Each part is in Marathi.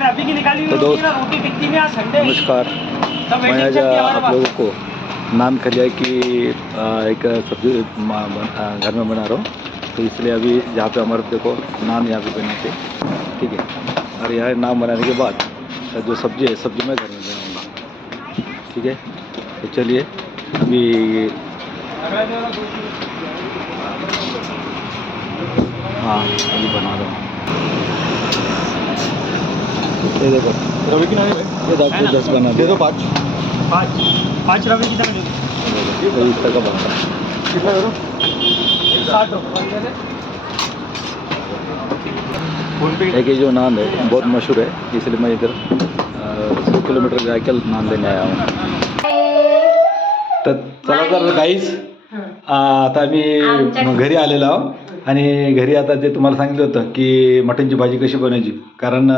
तो दोस्त नमस्कार, मैं आज आप लोगों को नान खलिया की एक सब्जी घर में बना रहा हूँ। तो इसलिए अभी जहाँ पे हमारे देखो नान यहाँ पे बनाते, ठीक है। और यहाँ नान बनाने के बाद जो सब्जी है, सब्जी मैं घर में बनाऊँगा, ठीक है। तो चलिए अभी हाँ अभी बना रहा हूँ। ये देखो रवि की नहीं ये 10 बना दे दो दिया। 5 रवि की तरह तो इस तरह का बनता है। कितना करो 60 फोन पे एक ये जो नान है बहुत मशहूर है, इसलिए मैं इधर 2 किलोमीटर जाकर नान लेने आया हूँ। तर चला तर गाईज, आता आम्ही घरी आलेलो आहो आणि घरी आता जे तुम्हाला सांगितलं होतं की मटनची भाजी कशी बनायची, कारण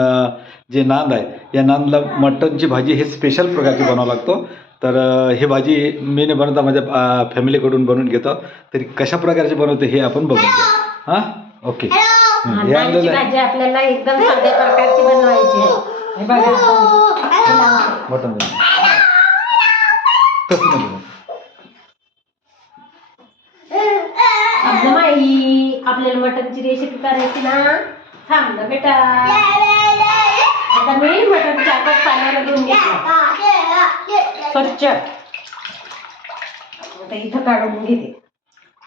जे नांद आहे या नांदला मटनची भाजी हे स्पेशल प्रकारची बनावं लागतो. तर हे भाजी मी नाही बनवता, माझ्या फॅमिलीकडून बनवून घेतो. तरी कशा प्रकारचे बनवते हे आपण बघून घ्या. हां ओके. हे आणलेलं आहे भाजी आपल्याला एकदम साध्या प्रकारची बनवायची आहे. हे बघा मटन कसं म्हणजे माई आपल्याला मटनची रेसिपी करायची ना. थांब ना बेटा, आता मी मटन 4-5 पाण्याला धुवून घेतलं स्वच्छ. आता इथं काढून घेते,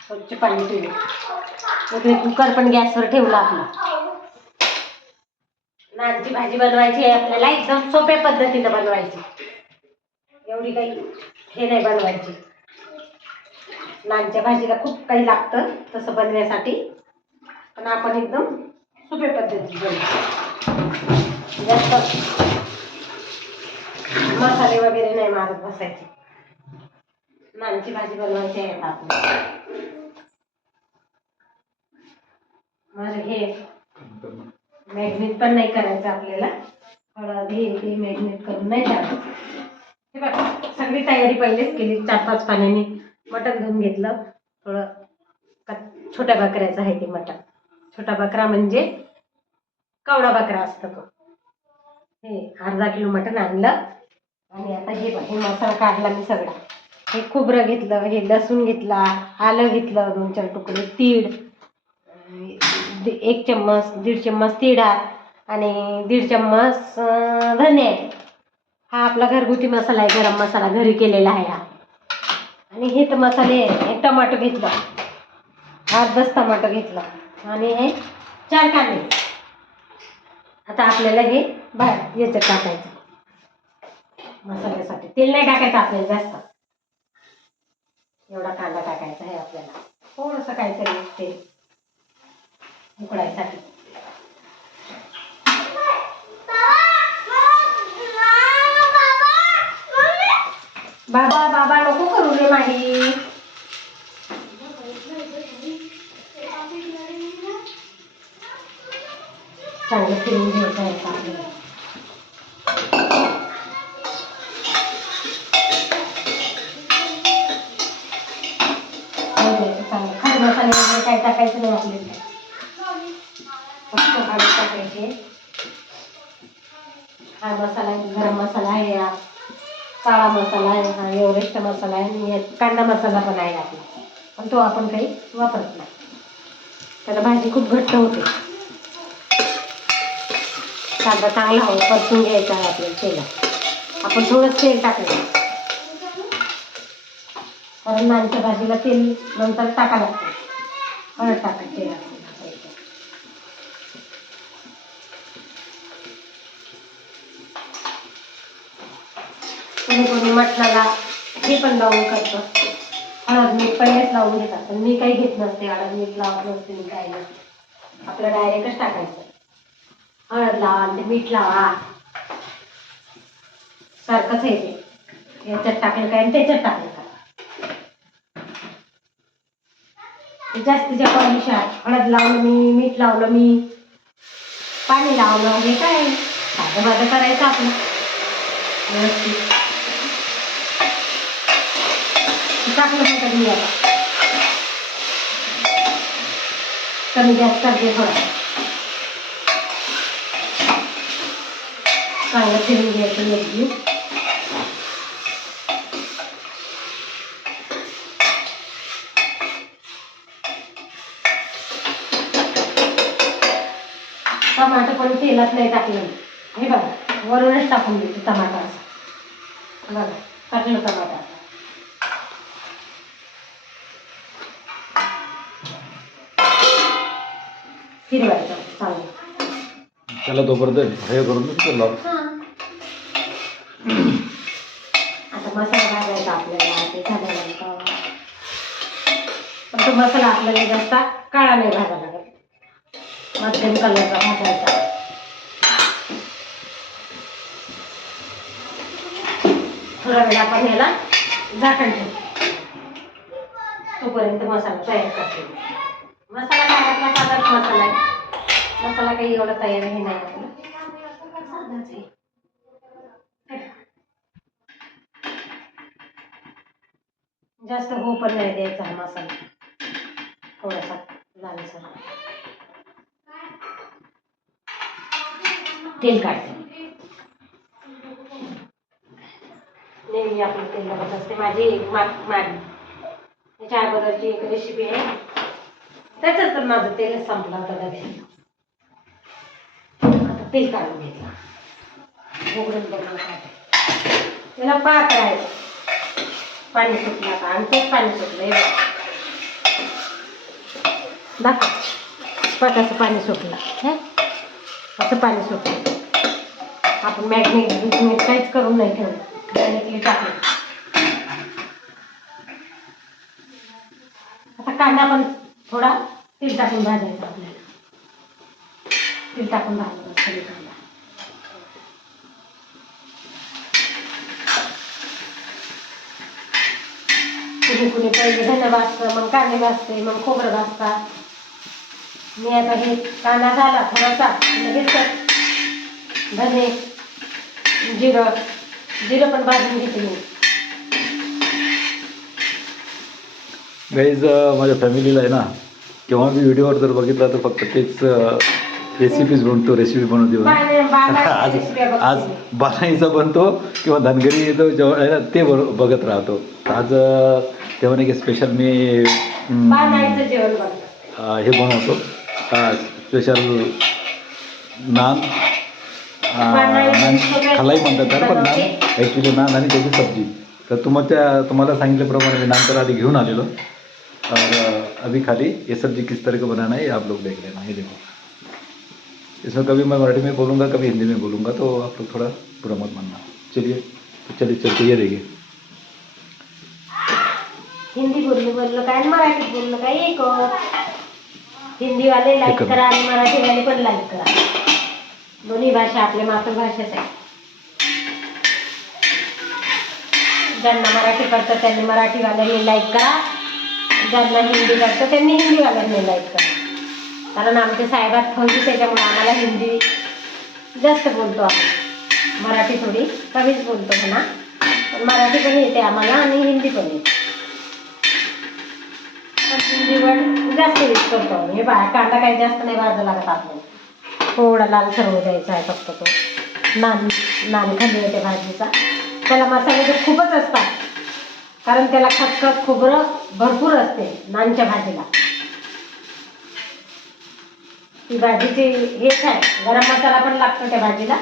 स्वच्छ पाणी ठेवले. इकडे कुकर पण गॅसवर ठेवला आपला. नानची भाजी बनवायची आहे आपल्याला, एकदम सोप्या पद्धतीनं बनवायची. एवढी काही हे नाही बनवायची. नानच्या भाजीला खूप काही लागतं तसं बनवण्यासाठी, पण आपण एकदम सोप्या पद्धतीत बनवतो. जास्त मसाले वगैरे नाही मारत बसायचे. नानची भाजी बनवायची आहे आता आपल्याला. माझं हे मॅग्नेट पण नाही करायचं आपल्याला, हळद हे मॅग्नेट करून नाही टाकायचं. हे बघा सगळी तयारी पहिलेच केली. 4-5 पाण्याने मटण धुवून घेतलं. थोडं छोट्या बकऱ्याचं आहे ते मटण. छोटा बकरा म्हणजे कवडा बकरा असतो तो. हे अर्धा किलो मटण आणलं आणि आता हे मसाला काढला मी सगळा. हे खोबरं घेतलं, हे लसूण घेतला, आलं घेतलं 2-4 तुकडे, तीळ 1 चम्मच 1.5 चम्मच तीळ आणि 1.5 चम्मच धने. हा आपला घरगुती मसाला आहे, गरम मसाला घरी केलेला आहे हा. आणि हे तर मसाले, एक टमाटो घेतलं, 8-10 टमाटो घेतलं आणि हे 4 कांदे. आता आपल्याला हे बाहेर याच्यात टाकायचं मसाल्यासाठी. तेल नाही टाकायचं आपल्याला जास्त, एवढा कांदा टाकायचा आहे आपल्याला. थोडंसं काहीतरी तेल उकडायसाठी. बाबा बाबा नको करू रे माही. चांगलं फिरून घ्यायचं आहे आपल्याला. चांगलं खडे मसाले वगैरे काही टाकायचं नाही आपल्याला, फक्त हळद टाकायचे. हा मसाला आहे, गरम मसाला आहे, हा काळा मसाला आहे, हा एव्हरेस्ट मसाला आहे आणि कांदा मसाला पण आहे आपला, पण तो आपण काही वापरत नाही. त्याला भाजी खूप घट्ट होते. कांदा चांगला हवा परतून घ्यायचा आहे आपल्याला तेलात. आपण थोडंच तेल टाकायचं, कारण नानच्या भाजीला तेल नंतर टाका लागतं. हळद टाकायची तेलात. कोणी मटणाला हे पण लावून करतं, हळद मीठ पहिलेच लावून घेतात, पण मी काही घेत नसते. हळद मीठ लावत नसते मी, काही नसते. आपलं डायरेक्टच टाकायचं. हळद लावा आणि ते मीठ लावा, सारखंच आहे ते. याच्यात टाकलं काय आणि त्याच्यात टाकलं काय. जास्तीच्या पॉलिशात हळद लावलं मी, मीठ लावलं मी, पाणी लावलं, हे काय साधं माझं करायचं आपलं व्यवस्थित. टाकलं पण कधी आता कमी जास्त करते थोडं. चांगलं फिरून घ्यायचं एक टमाटर पण तेलात नाही टाकलं हे बघा वरूनच टाकून देते टमाटर असं बघा टाकलं टमाटर फिरवायचं चांगलं त्याला तोपर्यंत हे करून लाव. आता मसाला भाजायचा आपल्याला ते झाल्यानंतर पण तो मसाला आपल्याला जास्त काळा नाही भाजावा लागत मध्यम कलरचा भाजायचा थोडा वेळ आपण याला झाकण ठेवू तोपर्यंत मसाला तयार करते मसाला काय आपला साधाच मसाला आहे मसाला काही एवढा तयार हे नाही आपला साधाच आहे जास्त हो पण नाही द्यायचा हा मसाला थोडासा लालसर तेल काढते नेहमी आपलं तेल लागत असते माझी एक त्याच्या अगोदरची एक रेसिपी आहे त्याच्यात तर माझं तेलच संपलं होतं डब्यात आता तेल काढून घेतलं उघडून बघून काढते त्याला पाक करायचं पाणी सुटलं आता आणि तेच पाणी सुटलं हे दाखव पाकाचं पाणी सुटलं हे असं पाणी सुटलं आपण मॅग्नेट काहीच करून नाही ठेवलं डायरेक्टली टाकलं आता कांदा पण थोडा तेल टाकून भाजायचा आपल्याला तेल टाकून भाजायचा सगळी कांदा कुणी कुणी पहिले धने भाजतं मग कांदे भाजते मग खोबरं भाजतात मी आता हे कांदा झाला थोडासा लगेच धने जिरं पण भाजून घेते मी गाईज माझ्या फॅमिलीला आहे ना केव्हा मी व्हिडिओवर जर बघितला तर फक्त तेच रेसिपीज बनतो रेसिपी बनवते आज बाणाईचा बनतो किंवा धनगरी जो जेवण आहे ना ते बघत राहतो आज तेव्हा नाही की स्पेशल मी जेवण हे बनवतो स्पेशल नान खलाई म्हणतात त्याला पण नान ॲक्च्युली नान आणि त्याची सब्जी तर तुम्हाला सांगितल्याप्रमाणे मी नान तर आधी घेऊन आलेलो और अभी खाली ये सब्जी किस तरह का बनाना है आप लोग देख लेना ये देखो इसमें कभी मैं मराठी में बोलूँगा कभी हिंदी में बोलूँगा तो आप लोग थोड़ा बुरा मत मानना चलिए चलते ये देखिए हिंदी बोललो काय मराठी बोललो काय एक हिंदी वाले लाईक करा आणि मराठी वाले पण लाईक करा दोन्ही भाषा आपल्या मातृभाषेच आहे ज्यांना मराठी पडतं त्यांनी मराठीवाल्यांनी लाईक करा ज्यांना हिंदी पडतं त्यांनी हिंदीवाल्यांनी लाईक करा कारण आमच्या साहेबात फौजी त्याच्यामुळे आम्हाला हिंदी जास्त बोलतो आम्ही मराठी थोडी कमीच बोलतो म्हणा पण मराठी पण येते आम्हाला आणि हिंदी पण येते पण हिंदीवर जास्त यूज करतो आम्ही हे कांदा काही जास्त नाही भाजायला लागत आपल्याला थोडा लालसर होऊ द्यायचा आहे फक्त तो नान खाली येते भाजीचा त्याला मसाले तर खूपच असतात कारण त्याला खसखस खोबरं भरपूर असते नानच्या भाजीला ती भाजीची हेच आहे गरम मसाला पण लागतो त्या भाजीला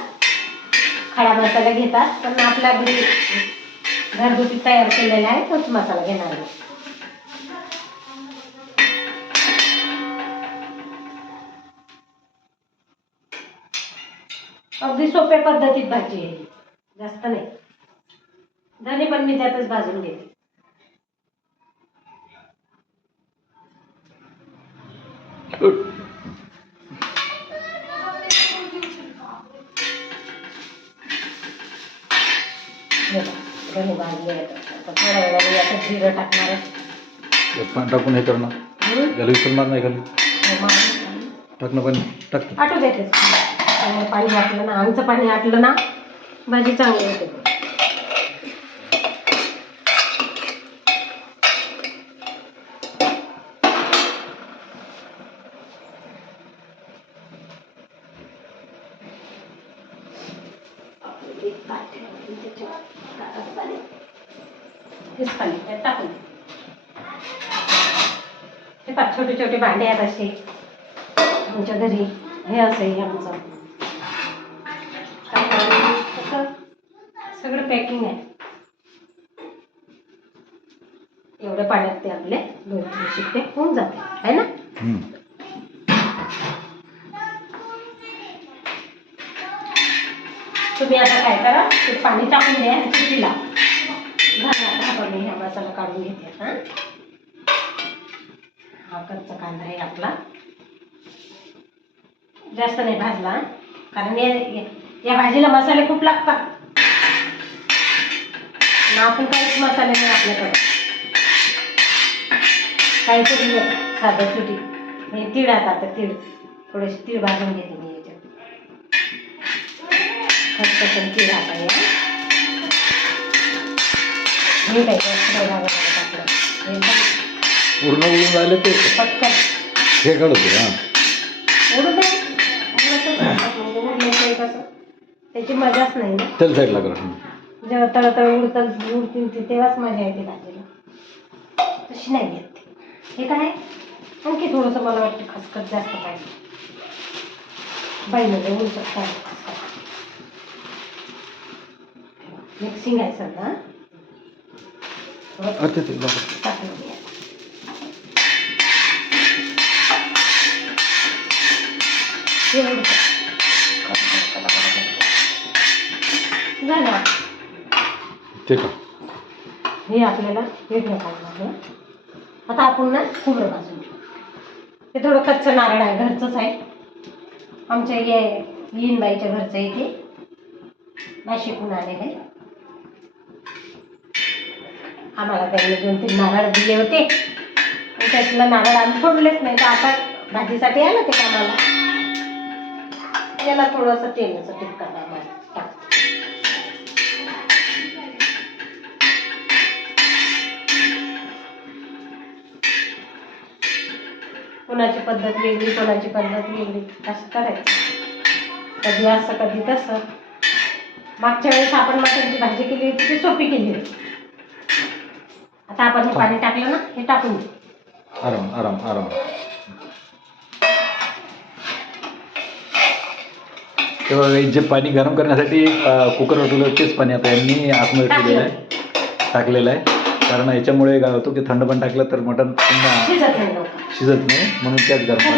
खडा मसाला घेतात पण आपल्या घरी घरगुती तयार केलेला आहे तोच मसाला घेणार आहे अगदी सोप्या पद्धतीत भाजी आहे जास्त नाही धने पण मी त्यातच भाजून घेते धने भाजले थोड्या वेळाने याच्यात जिरं टाकणार आहे टाकून हे करणार त्याला विसरणार नाही खाली टाकणं पण टाक आटू द्यायचं पाणी आटलं ना आमचं पाणी आटलं ना भाजी चांगली होते एक ताट ठेवून त्याच्यावर गार पाणी तेच पाणी त्यात टाकून हे पहा छोटे छोटे भांडे आहेत असे आमच्या घरी. हे असं आहे आमचं कसं सगळं पॅकिंग आहे. एवढ्या पाण्यात ते आपले 2-3 शिट्टे होऊन जाते आहे ना. तुम्ही आता काय करा ते पाणी टाकून द्या शिट्टीला. झालं आता आपण हा मसाला काढून घेते. हा कच्चा कांदा आहे आपला. जास्त नाही भाजला कारण या भाजीला मसाले खूप लागतात ना. आपण काहीच मसाले नाही आपल्याकडे. काहीतरी साधं सुटी हे तीळ आता तीळ थोडेसे तीळ भाजून घेते मी याच्यात. खसखसून तीळ आता या हे काय आपलं पूर्ण उडून झाले ते पटकन हे काढतो. हां उडून म्हणजे कसं त्याची मजाच नाही ना. तेल साईडला करा. जेव्हा तळतळ उडतील तेव्हाच मजा येते भाजीला. तशी नाही येत. हे काय आणखी थोडंसं मला वाटतं खसखस जास्त पाहिजे. बाईमध्ये उडू शकता. मिक्सिंग आहे सध्या टाकून द्या. झालं ते का हे आपल्याला वेगळं काढलं. आता आपण ना खोबरं भाजून घेऊ. ते थोडं कच्चं नारळ आहे घरचंच आहे आमच्या येईनबाईच्या घरचं आहे ते नाशिकहून आलेलं आहे. आम्हाला त्यांनी 2-3 नारळ दिले होते आणि त्यातलं नारळ आम्ही फोडलेच नाही. तर आता भाजीसाठी आलं ते कामाला. याला थोडंसं तेलाचं टिपका टाक. कोणाची पद्धत वेगळी कोणाची पद्धत वेगळी असं करायचं. कधी असं कधी तसं. मागच्या वेळेस आपण मटणची भाजी केली होती ती सोपी केली होती. आता आपण हे पाणी टाकलं ना हे टाकून दे. आराम आराम आराम. तेव्हा जे पाणी गरम करण्यासाठी कुकर ठेवलं तेच पाणी आता यांनी आतमध्ये ठेवलेलं आहे टाकलेलं आहे. कारण याच्यामुळे काय होतं की थंड पाणी टाकलं तर मटण पुन्हा शिजत नाही म्हणून त्याच गरम पाणी.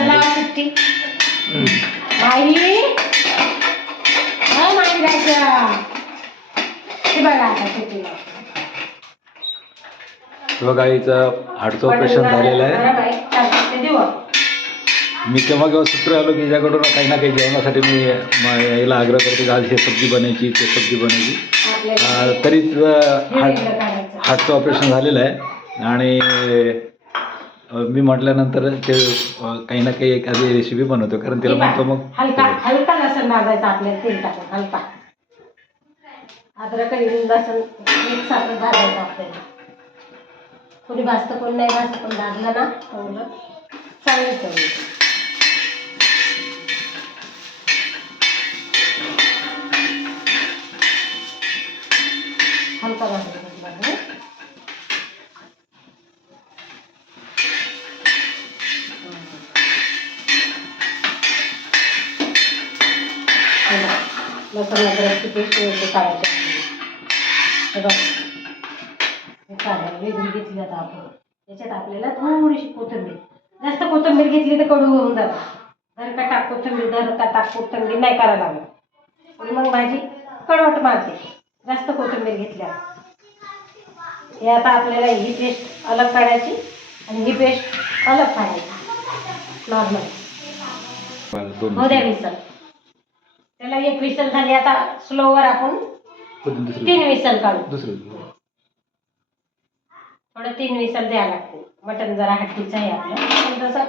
बघा हिचं हार्टचं ऑपरेशन झालेलं आहे. मी केव्हा सूत्र आलो की हिच्याकडून काही ना काही जेवणासाठी मी याला आग्रह करतो की आज हे सब्जी बनायची ते सब्जी बनायची. तरीच हार्टचं ऑपरेशन झालेलं आहे आणि मी म्हटल्यानंतर ते काही ना काही एखादी रेसिपी बनवतो कारण तिला म्हणतो मग हलका लसण भाजायचा आपल्याला तेल टाकून हलका अद्रक लसण एक साखर भाजायचं आपल्याला. कोणी भाजतं कोणी नाही भाजतं पण भाजलं ना तर चांगली चव येते. हलका भाजून लसण अद्रकची पेस्ट वगैरे काढायची. हे बघ हे काढायला वेगळी घेतली आता आपण. याच्यात आपल्याला थोडीशी कोथिंबीर जास्त कोथिंबीर घेतली तर कडू होऊन जातं. धर का टाक कोथिंबीर नाही करायला लागत आणि मग भाजी कडवट मारते. जास्त कोथिंबीर घेतल्या. हे आता आपल्याला ही पेस्ट अलग काढायची आणि ही पेस्ट अलग काढायची नॉर्मल. हो द्या विसल. त्याला 1 विसल झाली. आता स्लोवर आपण 3 विसल काढू. थोडं 3 विसल द्यावं लागते. मटण जरा हड्डीचं आहे आपलं पण तसं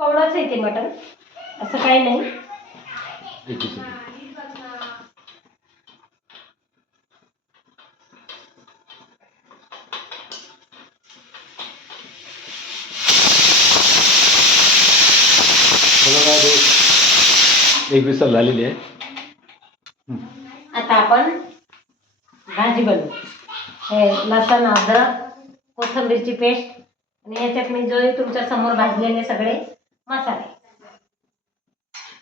कवडंच आहे ते मटण असं काही नाही. एक विसल झालेली आहे. आता आपण भाजी बनवू. हे लसण, अद्रक, कोथिंबीरची पेस्ट आणि याच्यात मी जो तुमच्या समोर भाजलेले सगळे मसाले.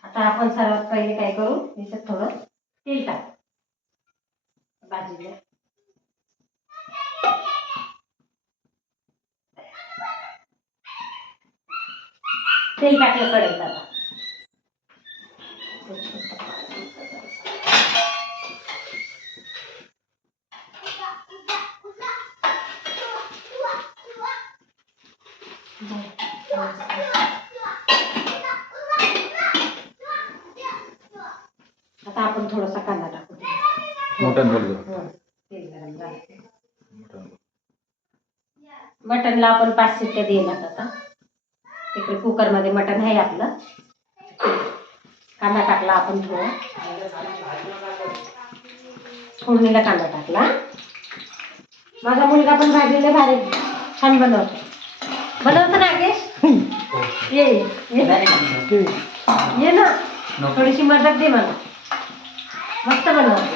आता आपण सर्वात पहिले काय करू, याच्यात थोडं तेल टाकू भाजीला. तेल टाकलं कढईत. आता आता आपण थोडासा कांदा टाकू. मटण बोलतो. तेल गरम झालं. मटनला आपण 5 शिट्ट्या दिल्यात. आता तिकडे कुकरमध्ये मटण आहे आपलं. कांदा टाकला आपण थोडा, फोडणीला कांदा टाकला. माझा मुलगा पण भाजीला भारी छान बनवतो ना नागेश. ये ना, थोडीशी मदत दे मला. मस्त बनवतो.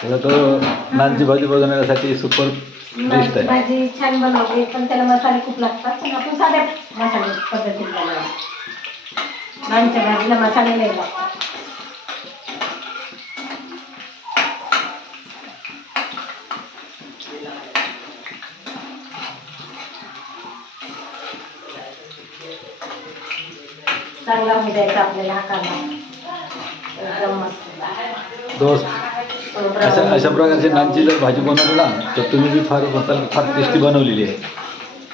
त्याला तो नानची भाजी बनवण्यासाठी सुपर टेस्ट आहे. भाजी छान बनवते, पण त्याला मसाले खूप लागतात. पण आपण साध्या मसाले पद्धतीने बनवतो. नानच्या भाजीला मसाले नाही लागतात. चांगला होऊ द्यायचा आपल्याला हा कांदा एकदम मस्त. दोस्त, अशा प्रकारची नानची जर भाजी बनवली ना तर तुम्ही बी फार टेस्टी बनवलेली आहे.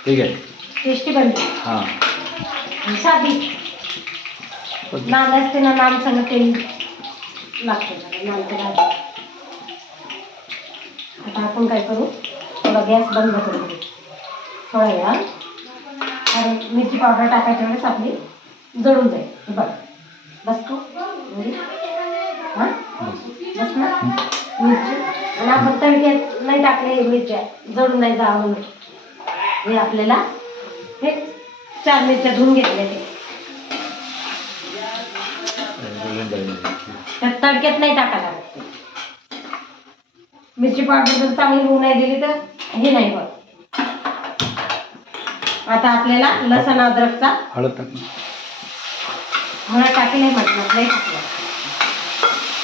ठीक आहे, टेस्टी बनते. हां, साधी नान असते ना, नान संग तेल लागते नानच्या भाजी. आता आपण काय करू, थोडा गॅस बंद करू थोडा वेळा. कारण मिरची पावडर टाकायच्या वेळेस आपली जळून जाईल. बघ बस तू हां बस ना. मिरची आणि आपण तडक्यात नाही टाकले, मिरच्या जळून नाही जावं म्हणून हे आपल्याला हे 4 मिरच्या धुवून घेतल्या. त्यात तडक्यात नाही टाकायला. मिरची पावडर जर चांगली होऊ नाही दिली तर हे नाही होत. आता आपल्याला लसण अद्रकचा हळद टाकून हळद टाकली नाही म्हटलं, नाही टाकलं.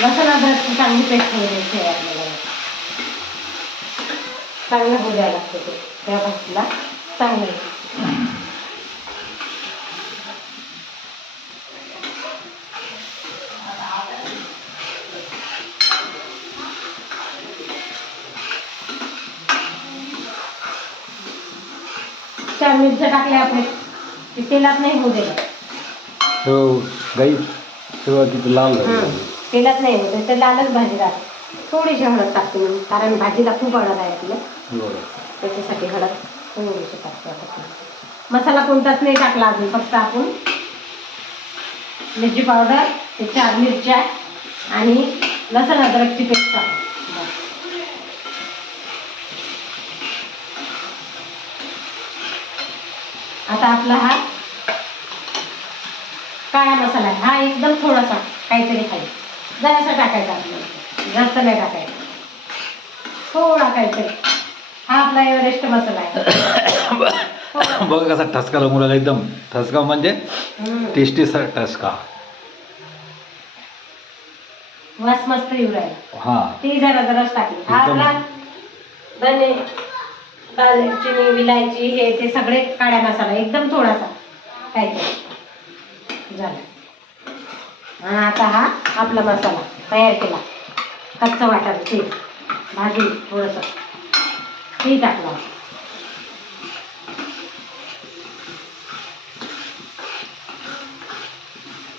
लसण अद्रकची चांगली पेस्ट होऊ द्यायची आहे आपल्याला. चांगलं होऊ द्यायला लागतं ते, त्या भाजीला चांगलं. चार मिरच्या टाकल्या आपण, ते तेलात नाही होऊ दिलं. हो गाई तेव्हा तिथं लाल झालं. तेलात नाही होत, ते लालच भाजी राहते. थोडीशी हळद टाकते म्हणून, कारण भाजीला खूप हळद आहे आपलं, त्याच्यासाठी हळद थोडीशी टाकते. आता मसाला कोणताच नाही टाकला अजून, फक्त आपण मिरची पावडर, ते 4 मिरच्या आणि लसण अद्रकची पेस्ट टाकू. आता आपला हा काळा मसाला आहे, हा एकदम थोडासा काहीतरी खाली जरासा टाकायचा आपल्याला, जास्त नाही टाकायचा, थोडा काहीतरी. हा आपला एव्हरेस्ट मसाला आहे. बघा कसा ठसका लागून राहिला, एकदम ठसका म्हणजे टेस्टी सर ठसका. वास मस्त येऊ राहिला. हां, ती जराच टाकली. हा आपला धने, दालचिनी, विलायची, हे ते सगळे काळ्या मसाला एकदम थोडासा काहीतरी झालं. आणि आता हा आपला मसाला तयार केला, कच्चं वाटायचं ते भाजी थोडंसं ते टाकलं.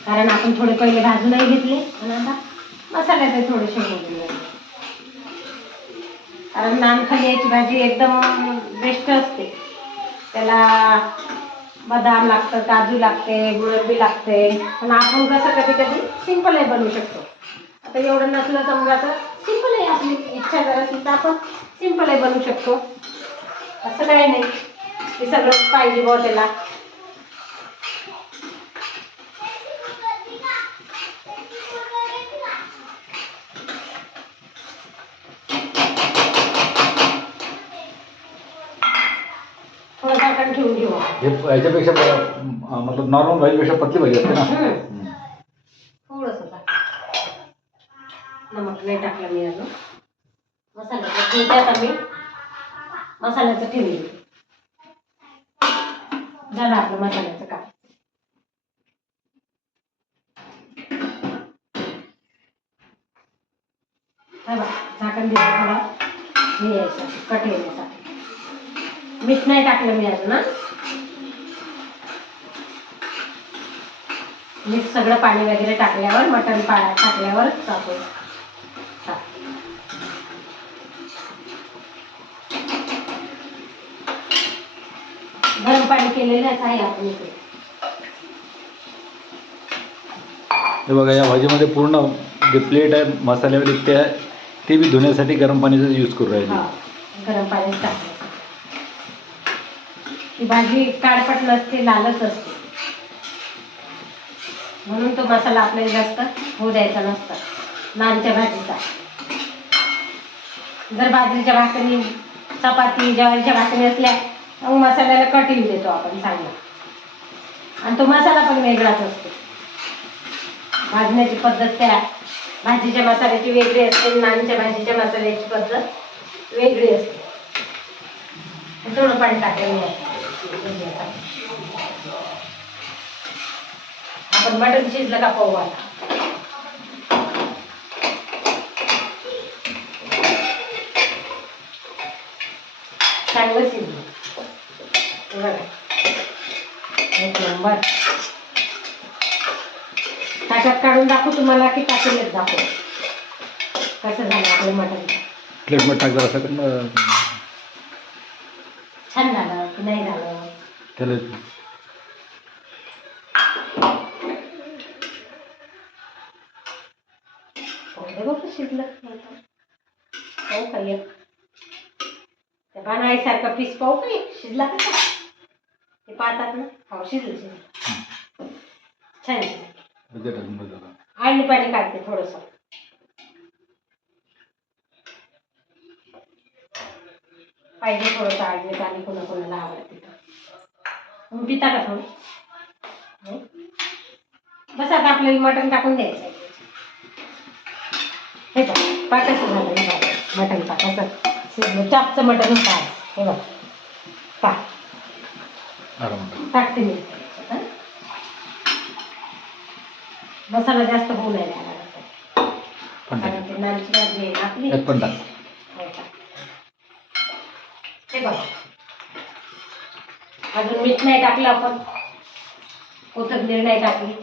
कारण आपण थोडे पहिले भाजूनही घेतले आणि आता मसाल्याचे थोडेसे मोडले. कारण नान खाली याची भाजी एकदम बेस्ट असते. त्याला बदाम लागतं, काजू लागते, गुळंबी लागते. पण आपण कसं कधी कधी सिंपलही बनवू शकतो. आता एवढं नसलं समजा तर सिंपलही, आपली इच्छा जर असली तर आपण सिंपलही बनवू शकतो. असं काही नाही की सगळं पाहिजे बुवा त्याला. झाकण ठेवून घेऊ. हे याच्यापेक्षा मतलब नॉर्मल भाजीपेक्षा पतली भाजी असते ना. थोडंसं नमक नाही टाकलं मी अजून. मसाल्याचं ठेवते आता मी. मसाल्याचं ठेवले झालं आपलं मसाल्याचं काम. झाकण दिलं थोडा हे यायचं कट यायचा. मीठ नाही टाकलं मी अजून. मीठ सगळं पाणी वगैरे टाकल्यावर मटण टाकल्यावर टाकू. गरम पाणी केलेलंच आहे आपण इकडे. हे बघा या भाजीमध्ये पूर्ण जे प्लेट आहे मसाल्यावाली ते बी धुण्यासाठी गरम पाणीचा यूज करू राहिले. गरम पाणी टाकायचं. ही भाजी काळपट नसते, लालच असते, म्हणून तो मसाला आपल्याला जास्त होऊ द्यायचा नसता नानच्या भाजीचा. जर बाजरीच्या भाकरी, चपाती, ज्वारीच्या भाकरी असल्या मग मसाल्याला कटिंग देतो आपण चांगला. आणि तो मसाला पण वेगळाच असतो. भाजण्याची पद्धत त्या भाजीच्या मसाल्याची वेगळी असते, नानच्या भाजीच्या मसाल्याची पद्धत वेगळी असते. थोडं पाणी टाकायला आपण मटण शिजलं का पाहू आता. चांगलं शिजलं बघा. एक नंबर. ताटात काढून दाखवू तुम्हाला की टाकलेच दाखवू कसं झालं आपलं मटण. प्लेटमध्ये टाकलं असं छान झालं की नाही झालं त्याला बघ शिजलं. हो का एक त्या बनायसारखा पीस पाहू का एक शिजला का ते पाहतात ना. हो शिजलं शिजलं छान शिजलं. आणि पाणी काढते थोडंसं. पाहिजे थोडंसं आडणे पाणी कोणाकोणाला आवडते. तुम्ही पिता का थोडं. बस आता आपल्याला मटण टाकून द्यायचं. हे बघ पाकाचं झालं. हे बघ मटण पाकाचं शिजलं. चापचं मटण होतं आज. हे बघ टाकते मी. मसाला जास्त होऊ नाही लागला. नानची भाजी आहे आपली. हे बघ अजून मीठ नाही टाकलं आपण. कोथिंबीर नाही टाकली.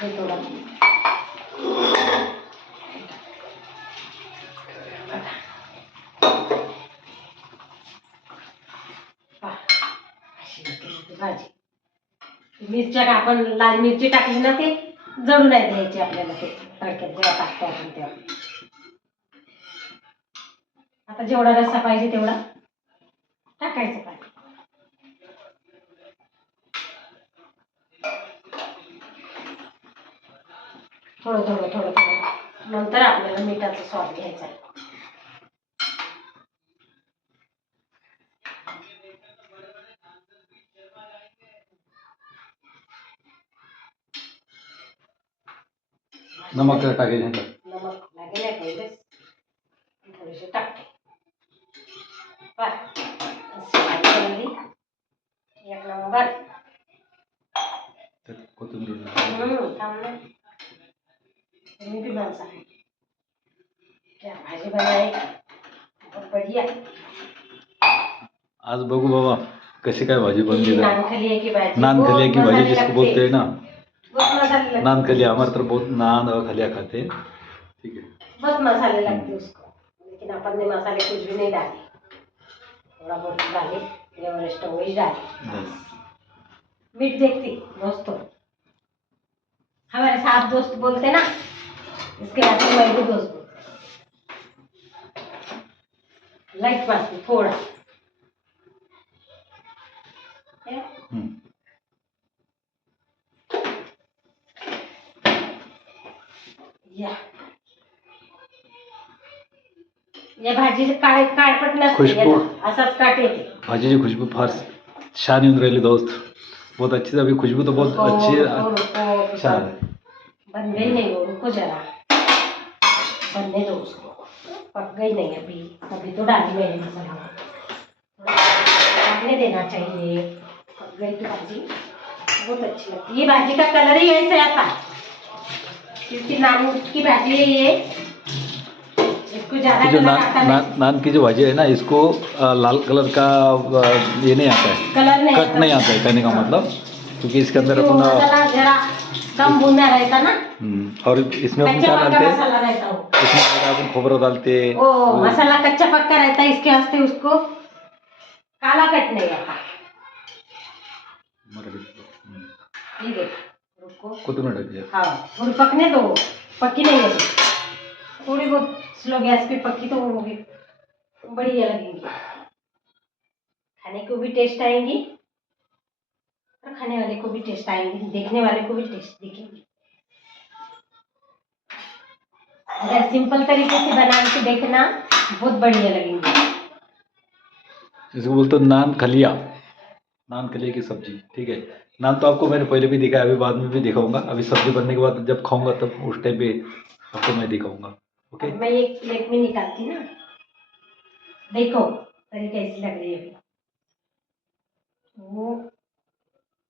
हे थोडं भाजी. मिरच्या आपण लाल मिरची टाकली ना ते जळू नाही द्यायची आपल्याला. ते तडक्यात जेव्हा टाकतो आपण तेव्हा. आता जेवढा रस्सा पाहिजे तेवढा टाकायचं पाणी. थोडं थोडं थोडं थोडं नंतर आपल्याला मिठाचा स्वाद घ्यायचा आहे. नमक टाकायचं. नमक लागेल पहिले थोडेसे टाकते. एक नंबर. भाजी बनाई बहुत बढ़िया. आज बघू बाबा कशी काय भाजी बनली. नान खली है की भाजी. नान खलिया की भाजी जिसको बोलते हैं ना. बहुत मसाले लगते. नान खलिया हमारे तरफ बहुत नान और खलिया खाते हैं. ठीक है. बहुत मसाले लगते उसको, लेकिन अपन ने मसाले कुछ भी नहीं डाले. थोड़ा बहुत डाले एवरेस्ट वही डाले. मीठ देखती दोस्तों. हमारे साथ दोस्त बोलते ना इसके बाद मैं भी दोस्त बोलते. लाइट पास थोड़ा या या भाजीचे काळपट नसते खुशबू. याला, असाच काट येते. भाजीची खुशबू फार छान येऊन राहिली दोस्त. बहुत अच्छी अभी खुशबू तो बहुत अच्छी रुको, छान है. बन गई नहीं वो, रुको जरा, बनने दो उसको, पक गई नहीं अभी, अभी तो डाली मैंने मसाला, पकने देना चाहिए. पक गई तो भाजी बहुत अच्छी लगती है. ये भाजी का कलर ही ऐसे आता है क्योंकि नान की भाजी है ये, इसको ज्यादा जो कलर आता नहीं. नान की जो भाजी है ना, इसको लाल कलर का ये नहीं आता है, कलर नहीं कट नहीं आता है, कहने का मतलब, क्योंकि इसके अंदर क्योंकि वो अपन मसाला जरा कम भुना रहता ना, और इसमें अपन कच्चा क्या पक्का डालते हैं, मसाला रहता हो. इसमें अपन खोबरा डालते हैं. ओ मसाला कच्चा पक्का रहता है, इसके वास्ते उसको काला कट नहीं आता. ये देखो, रुको, कोथिंबीर टाकली. हाँ थोड़ी पकने दो, पकी नहीं है थोड़ी बहुत स्लो गैस पे पकी तो वो होगी, बढ़िया लगेंगी, खाने को भी टेस्ट आएंगी और खाने वाले को भी टेस्ट आएंगी, देखने वाले को भी टेस्ट दिखेंगी. अगर सिंपल तरीके से बना के देखना बहुत बढ़िया लगेंगे. इसको बोलते हैं नान खलिया, नान खलिया की सब्जी. ठीक है, नान तो आपको मैंने पहले भी दिखाया, अभी बाद में भी दिखाऊंगा. अभी सब्जी बनने के बाद जब खाऊंगा तब उस टाइम पे आपको मैं दिखाऊंगा. ओके, मैं एक प्लेट में निकालती ना, देखो तरी कैसी लग रही है अभी. वो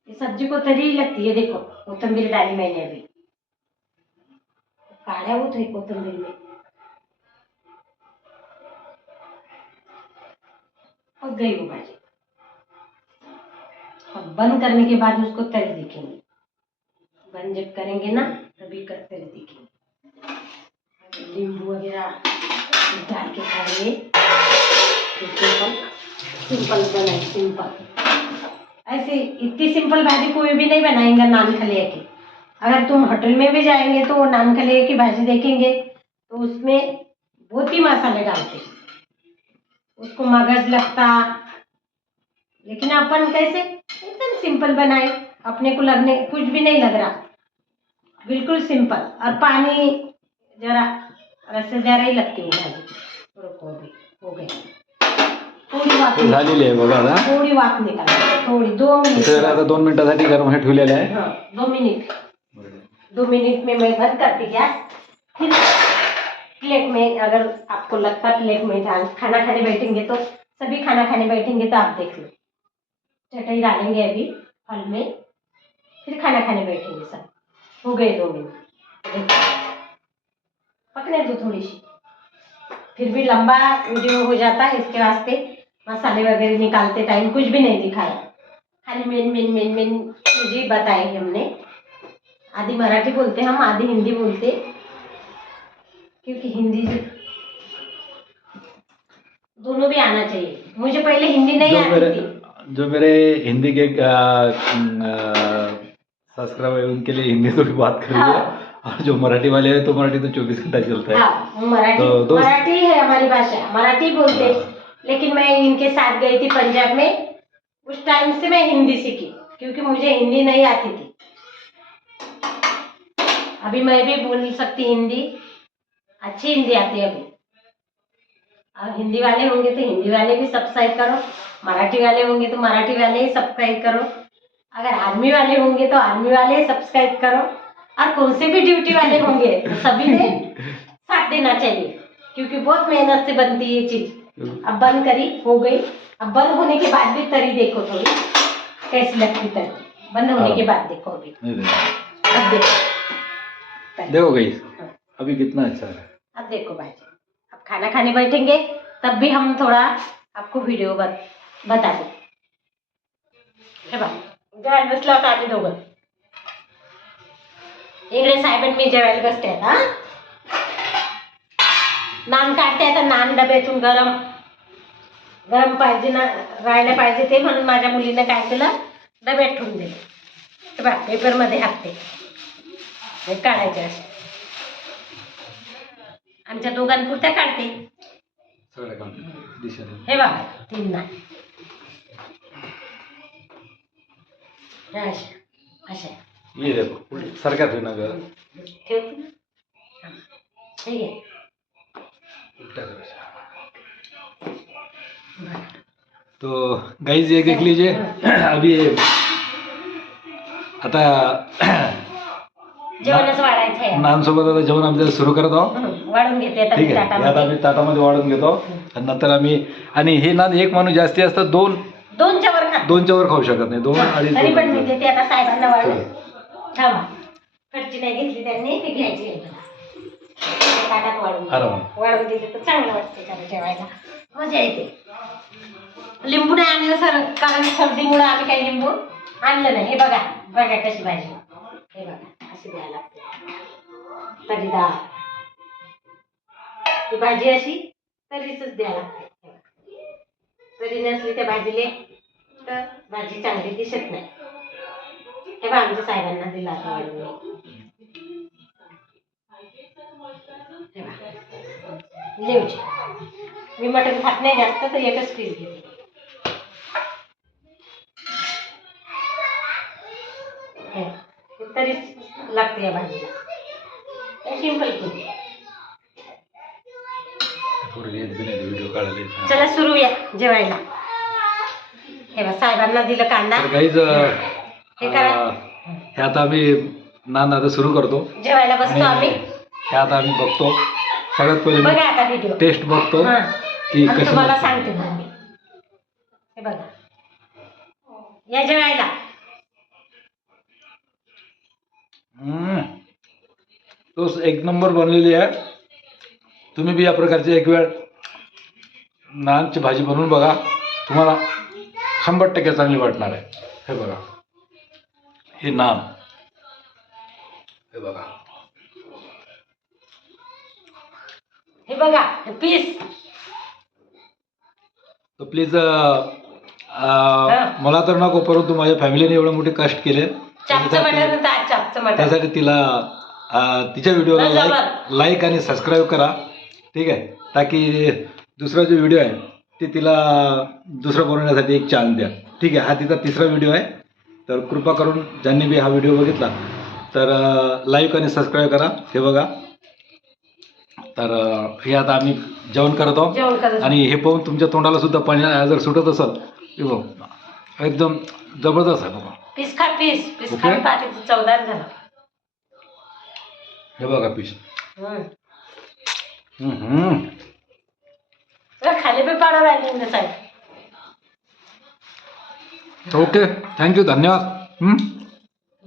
ये सब्जी को तरी लगती है, देखो कोथिंबीर डाली मैंने अभी, काढ़ा वो थी कोथिंबीर में, और गई वो भाजी. अब बंद करने के बाद उसको तरी दिखेंगे, बंद जब करेंगे ना तभी कर तरी दिखेंगे. नींबू वगैरह डाल के खाइए. सिंपल बनाए, सिंपल. ऐसे इतनी सिंपल भाजी कोई भी नहीं बनाएंगे नान खलिया की. अगर तुम होटल में भी जाएंगे तो नान खलिया की भाजी देखेंगे तो उसमें बहुत ही मसाले डालते, उसको मगज लगता. लेकिन अपन कैसे एकदम सिंपल बनाए, अपने को लगने कुछ भी नहीं लग रहा, बिल्कुल सिंपल. और पानी जरा रसेदार ही लगती है भाजी. रुको अभी हो गई, थोडी वाफ झालेली आहे बघा आता. थोडी वाफ निकाल, थोडी 2 मिनिट. तर आता 2 मिनिटासाठी गरम हे ठेवलेलं आहे. हाँ 2 मिनट, 2 मिनट में मैं बंद करती गैस. फिर प्लेट में, अगर आपको लगता है प्लेट में खाना खाने बैठेंगे तो सभी खाना खाने बैठेंगे तो आप देख लो, चटाई डालेंगे अभी हॉल में, फिर खाना खाने बैठेंगे सब. हो गए 2 मिनट, पकने दो थोड़ी सी. फिर भी लंबा वीडियो हो जाता है, इसके वास्ते मसाले वगैरह निकालते टाइम कुछ भी नहीं दिखाया, खाली मेन चीज़ें बताई हमने. आधी मराठी बोलते हम, आधी हिंदी बोलते, क्योंकि हिंदी दोनों भी आना चाहिए. मुझे पहले हिंदी नहीं आती थी. जो मेरे हिंदी के सब्सक्राइबर है उनके लिए हिंदी थोड़ी बात करेंगे. हाँ. और जो मराठी वाले हैं तो मराठी तो 24 घंटा चलता है. हाँ मराठी, तो दोस्त- मराठी है हमारी भाषा, मराठी बोलते. हाँ. लेकिन मैं इनके साथ गई थी पंजाब में, उस टाइम से मैं हिंदी सीखी क्योंकि मुझे हिंदी नहीं आती थी. अभी मैं भी बोल सकती हिंदी, अच्छी हिंदी आती है अभी. और हिंदी वाले होंगे तो हिंदी वाले भी सब्सक्राइब करो, मराठी वाले होंगे तो मराठी वाले ही सब्सक्राइब करो, अगर आर्मी वाले होंगे तो आर्मी वाले सब्सक्राइब करो, और कौन से भी ड्यूटी वाले होंगे तो सभी ने साथ देना चाहिए, क्योंकि बहुत मेहनत से बनती है ये चीज. अब बंद करी, हो गई. अब बंद होने के बाद भी तरी देखो थोड़ी कैसी लगती तरी, बंद होने के बाद देखो अभी. अब देखो, देखो गई अभी कितना अच्छा है. अब देखो भाई, अब खाना खाने बैठेंगे तब भी हम थोड़ा आपको व्हिडिओ बता दो. हे बघ जेवायला बसला होता आधी दोघं, इकडे साहेबांनी मी जेवायला बसते आता. नान काढते आता, नान डब्यातून गरम गरम पाहिजे ना, राहायला पाहिजे ते म्हणून माझ्या मुलीनं काय केलं, डब्यात ठेवून दिले. हे बघ पेपरमध्ये हाकते, हे काढायचे असे. आमच्या दोघांपुरत्या काढते. सगळ्या काम दिशेने. हे बघा 3 नान, हे अशा अशा ये देखो सारख्याच होईना ग. ठेवते ना. हा. हे घे. उलट्या करायच्या. तो गाइस ये देख लीजिए अभी आता जेवणच वाढायचं आहे. नान सोबत आता जेवण आमचं सुरू करत आहोत. वाढून घेते आता ठीक मी आहे, ताटामध्ये. आता आम्ही ताटामध्ये वाढून घेतो आणि नंतर आम्ही आणि हे नान एक माणूस जास्ती असतं दोनच्या वर खा. दोनच्या वर खाऊ शकत नाही. 2 अडीच तरी पण मी दोन. देते आता साहेबांना वाढून. थांबा, खर्ची नाही घेतली त्यांनी, ती घ्यायची आहे. ताटात आराम. वाढून दिले तर चांगलं वाटते त्याला जेवायला, मजा येते. लिंबू नाही आणलं सर, कारण सर्दीमुळे आम्ही काही लिंबू आणलं नाही. हे बघा बघा कशी भाजी, हे बघा अशी द्यायला लागते. तरी डाळ ती भाजी अशी तरीच द्यायला लागते. तरी नसली त्या भाजीले तर भाजी चांगली दिसत नाही. हे बघा आमच्या साहेबांना दिला आता वाढून. हे बघा. लिहूची मी मटण खात नाही जास्त, तर एकच पीस घेते. तरीच लागते या भाजीला. सिंपल केली. व्हिडिओ काढायला. चला सुरू या जेवायला. हे बघा साहेबांना दिलं कांदा. तर गाईज हे करा. हे आता आम्ही नान आता सुरू करतो. जेवायला बसतो आम्ही. हे आता आम्ही बघतो. सगळ्यात पहिले बघा आता व्हिडिओ टेस्ट बघतो की आणि कशी. तुम्हाला सांगते मग मी. हे बघा या जेवायला. तो एक नंबर बनलेली आहे. तुम्ही बी या प्रकारची एक वेळ नानची भाजी बनवून बघा, तुम्हाला 100% चांगली वाटणार आहे. हे बघा हे नान, हे बघा, हे बघा पीस. तर प्लीज मला तर नको, परंतु माझ्या फॅमिलीने एवढे मोठे कष्ट केले. चापचं मटण तर आज चापचं मटण. त्यासाठी तिला तिच्या व्हिडिओला लाईक आणि सबस्क्राईब करा. ठीक आहे, ताकी दुसरा जो व्हिडिओ आहे ते तिला दुसरं बनवण्यासाठी एक चान्स द्या. ठीक आहे, हा तिचा तिसरा व्हिडिओ आहे. तर कृपा करून ज्यांनी बी हा व्हिडिओ बघितला तर लाईक आणि सबस्क्राईब करा. हे बघा, तर हे आता आम्ही जेवण करत आहोत आणि हे पाहून तुमच्या तोंडाला सुद्धा पाणी जर सुटत असेल एकदम जबरदस्त आहे बघा. पीस खा, पीस पीस ओके. खा. पाठी चवदार झालं. हे बघा पीस. खाली पे पाडा राहिली साहेब. ओके, थँक्यू, धन्यवाद.